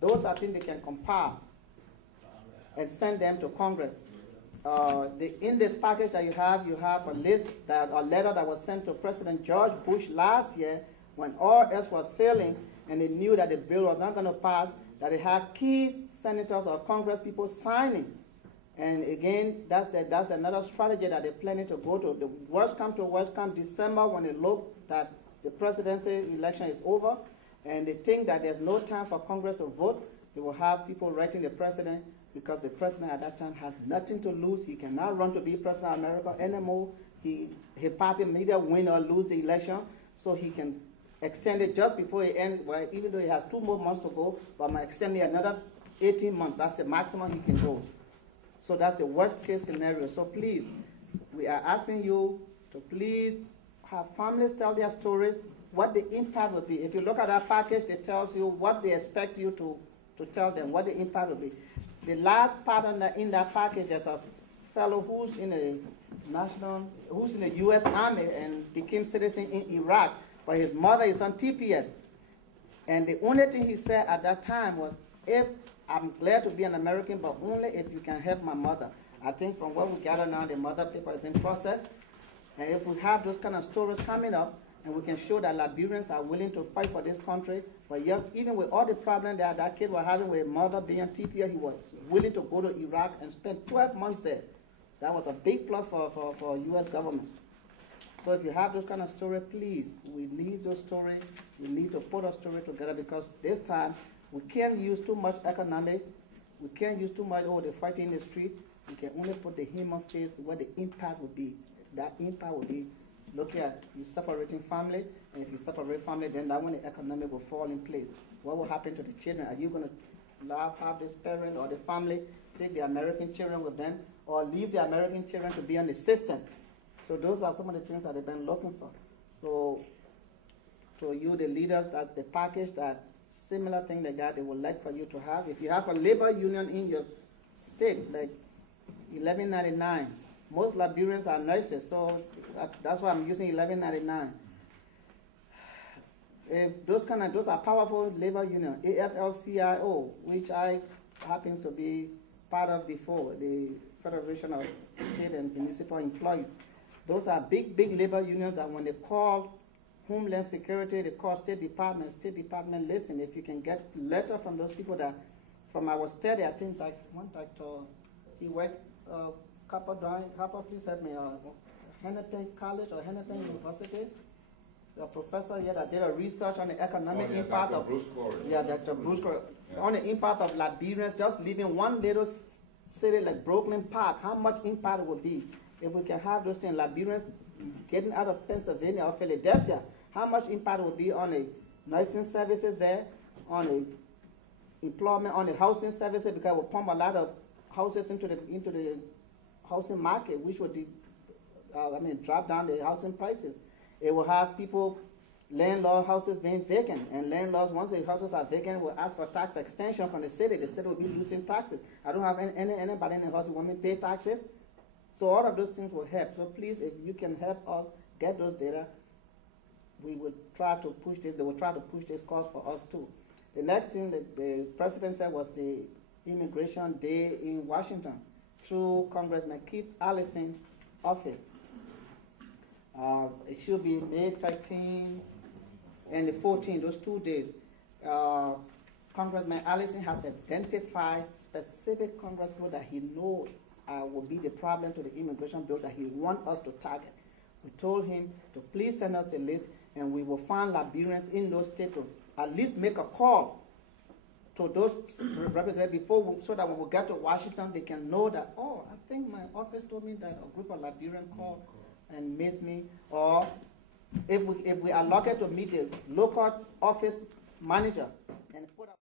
Those are things they can compile and send them to Congress. In this package that you have a list, a letter that was sent to President George Bush last year when all else was failing and they knew that the bill was not going to pass, that they had key senators or Congress people signing. And again, that's another strategy that they're planning to go to. The worst come to worst come December when they look that the presidency election is over and they think that there's no time for Congress to vote, they will have people writing the president because the president at that time has nothing to lose. He cannot run to be president of America anymore. His party may either win or lose the election, so he can extend it just before it ends, well, even though he has 2 more months to go, but I'm extending another 18 months. That's the maximum he can go. So that's the worst case scenario. So please, we are asking you to please have families tell their stories, what the impact will be. If you look at that package, it tells you what they expect you to tell them, what the impact will be. The last part in that package is a fellow who's in the U.S. Army and became citizen in Iraq, but his mother is on TPS. And the only thing he said at that time was, if I'm glad to be an American, but only if you can help my mother. I think from what we gather now, the mother paper is in process. And if we have those kind of stories coming up, and we can show that Liberians are willing to fight for this country, but yes, even with all the problems that kid was having with his mother being TPS, he was willing to go to Iraq and spend 12 months there. That was a big plus for U.S. government. So if you have those kind of stories, please, we need those stories. We need to put a story together because this time we can't use too much economic. We can't use too much, they're fighting in the street. We can only put the human face where the impact would be. That impact would be, look at you separating family, and if you separate family, then that when the economic will fall in place. What will happen to the children? Are you going to have this parent or the family take the American children with them, or leave the American children to be on the system? So those are some of the things that they've been looking for. So to you, the leaders, that's the package, that similar thing like that they would like for you to have. If you have a labor union in your state, like 1199, most Liberians are nurses, so that's why I'm using 1199. Those are powerful labor union. AFL-CIO, which I happens to be part of before, the Federation of State and Municipal Employees. Those are big labor unions that when they call Homeland Security, they call State Department listen. If you can get letter from those people that, from our study, I think like one doctor, he worked Kappa, please help me, Hennepin College or Hennepin University. The professor here that did a research on the economic impact of Dr. Bruce Corey, on the impact of Liberians just leaving one little city like Brooklyn Park, how much impact it would be if we can have those things, Liberians getting out of Pennsylvania or Philadelphia, how much impact would be on the nursing services there, on the employment, on the housing services, because we'll pump a lot of houses into the housing market, which would drop down the housing prices. It will have people, landlord houses being vacant, and landlords, once the houses are vacant, will ask for tax extension from the city. The city will be losing taxes. I don't have anybody in the house who want me to pay taxes. So all of those things will help. So please, if you can help us get those data, we will try to push this. They will try to push this cause for us too. The next thing that the president said was the Immigration Day in Washington through Congressman Keith Allison's office. It should be May 13 and the 14th, those 2 days. Congressman Allison has identified specific congresspeople that he knows will be the problem to the immigration bill that he wants us to target. We told him to please send us the list, and we will find Liberians in those states to at least make a call to those representatives so that when we get to Washington, they can know that, oh, I think my office told me that a group of Liberians called and missed me, or if we are lucky to meet the local office manager and put up